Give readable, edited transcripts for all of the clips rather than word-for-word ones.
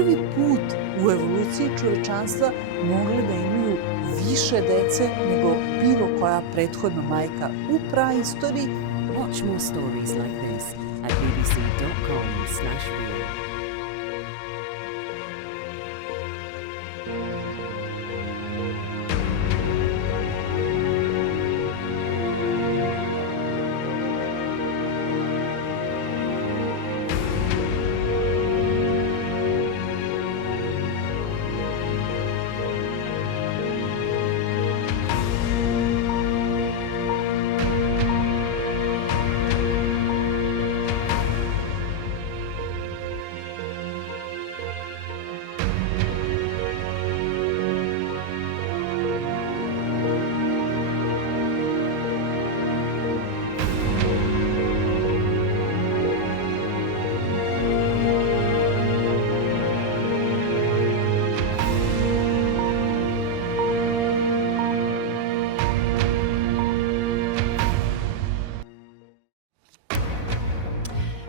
prvi put u evoluciji čovečanstva mogli da imaju više dece nego bilo koja prethodna majka u praistoriji. Watch more stories like this at bbc.com/real.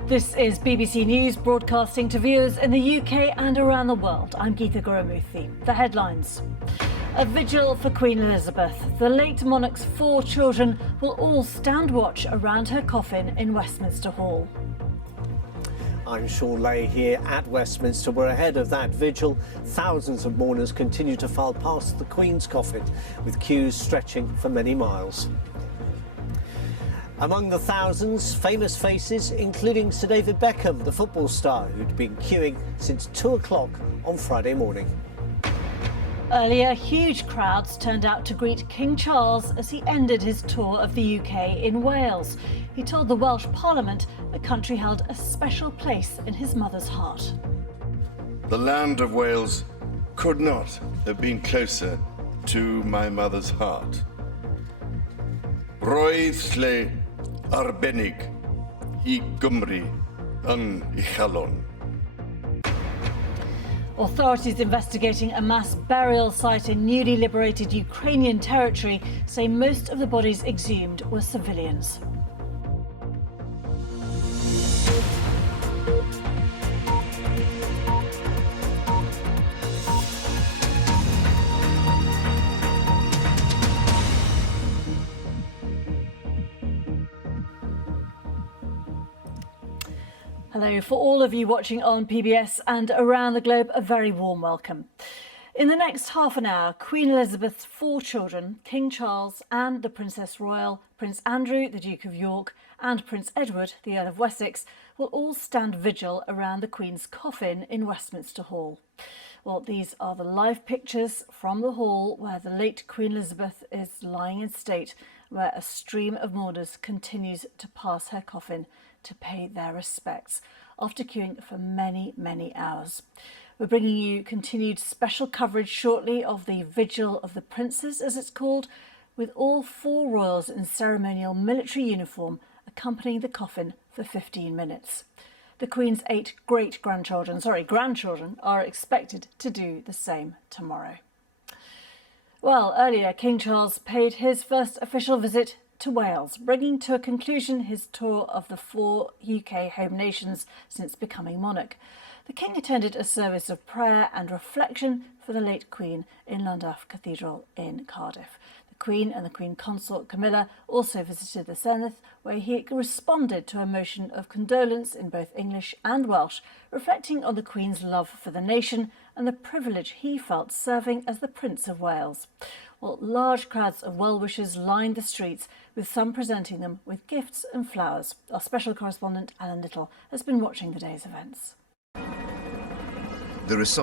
This is BBC News broadcasting to viewers in the UK and around the world. I'm Geeta, Guru-Murthy. The headlines. A vigil for Queen Elizabeth. The late monarch's 4 children will all stand watch around her coffin in Westminster Hall. I'm Sean Lay here at Westminster, where ahead of that vigil, thousands of mourners continue to file past the Queen's coffin, with queues stretching for many miles. Among the thousands, famous faces, including Sir David Beckham, the football star, who'd been queuing since 2 o'clock on Friday morning. Earlier, huge crowds turned out to greet King Charles as he ended his tour of the UK in Wales. He told the Welsh Parliament the country held a special place in his mother's heart. The land of Wales could not have been closer to my mother's heart. Roedd lle arbennig I Gymru yn uchelon. Authorities investigating a mass burial site in newly liberated Ukrainian territory say most of the bodies exhumed were civilians. Hello, for all of you watching on PBS and around the globe, a very warm welcome. In the next half an hour, Queen Elizabeth's 4 children, King Charles and the Princess Royal, Prince Andrew, the Duke of York, and Prince Edward, the Earl of Wessex, will all stand vigil around the Queen's coffin in Westminster Hall. Well, these are the live pictures from the hall where the late Queen Elizabeth is lying in state, where a stream of mourners continues to pass her coffin to pay their respects after queuing for many, many hours. We're bringing you continued special coverage shortly of the Vigil of the Princes, as it's called, with all 4 royals in ceremonial military uniform accompanying the coffin for 15 minutes. The Queen's 8 grandchildren are expected to do the same tomorrow. Well, earlier, King Charles paid his first official visit to Wales, bringing to a conclusion his tour of the 4 UK home nations since becoming monarch. The King attended a service of prayer and reflection for the late Queen in Llandaff Cathedral in Cardiff. The Queen and the Queen Consort Camilla also visited the Senedd, where he responded to a motion of condolence in both English and Welsh, reflecting on the Queen's love for the nation and the privilege he felt serving as the Prince of Wales. Well, large crowds of well-wishers lined the streets, with some presenting them with gifts and flowers. Our special correspondent, Alan Little, has been watching the day's events. There is